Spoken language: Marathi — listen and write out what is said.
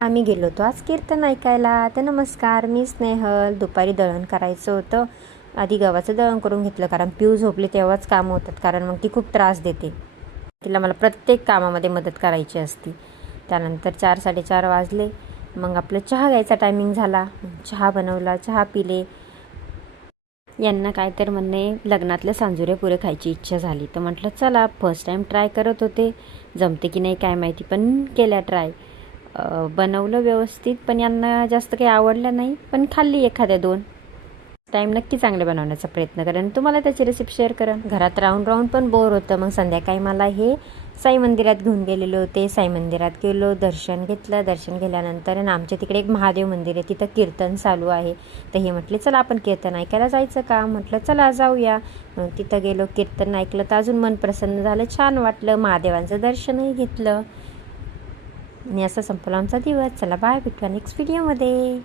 आम्ही गेलो होतो आज कीर्तन ऐकायला. तर नमस्कार, मी स्नेहल. दुपारी दळण करायचं होतं. आधी गव्हाचं दळण करून घेतलं, कारण पिऊ झोपली तेव्हाच कामं होतात, कारण मग ती खूप त्रास देते. तिला मला प्रत्येक कामामध्ये मदत करायची असती. त्यानंतर 4-4:30 वाजले. मग आपलं चहा घ्यायचा टायमिंग झाला. चहा बनवला, चहा पिले. यांना काय तर म्हणणे लग्नातले सांजुरे पुरे खायची इच्छा झाली. तर म्हटलं चला, फर्स्ट टाईम ट्राय करत होते, जमते की नाही काय माहिती, पण केल्या ट्राय. बनवलं व्यवस्थित, पण यांना जास्त काही आवडलं नाही, पण खाल्ली एखाद्या 2 टाईम. नक्की चांगले बनवण्याचा प्रयत्न करेन, तुम्हाला त्याची रेसिपी शेअर करेन. घरात राहून राहून पण बोर होतं. मग संध्याकाळी मला हे साई मंदिरात घेऊन गेलेले होते. साई मंदिरात गेलो, दर्शन घेतलं. दर्शन घेतल्यानंतर आमच्या तिकडे एक महादेव मंदिर आहे, तिथं कीर्तन चालू आहे. तर हे म्हटले चला आपण कीर्तन ऐकायला जायचं का. म्हटलं चला जाऊया. तिथं गेलो, कीर्तन ऐकलं तर अजून मन प्रसन्न झालं, छान वाटलं. महादेवांचं दर्शनही घेतलं आणि असा संपला आमचा दिवस. चला बाय, भेटूया नेक्स्ट व्हिडिओमध्ये.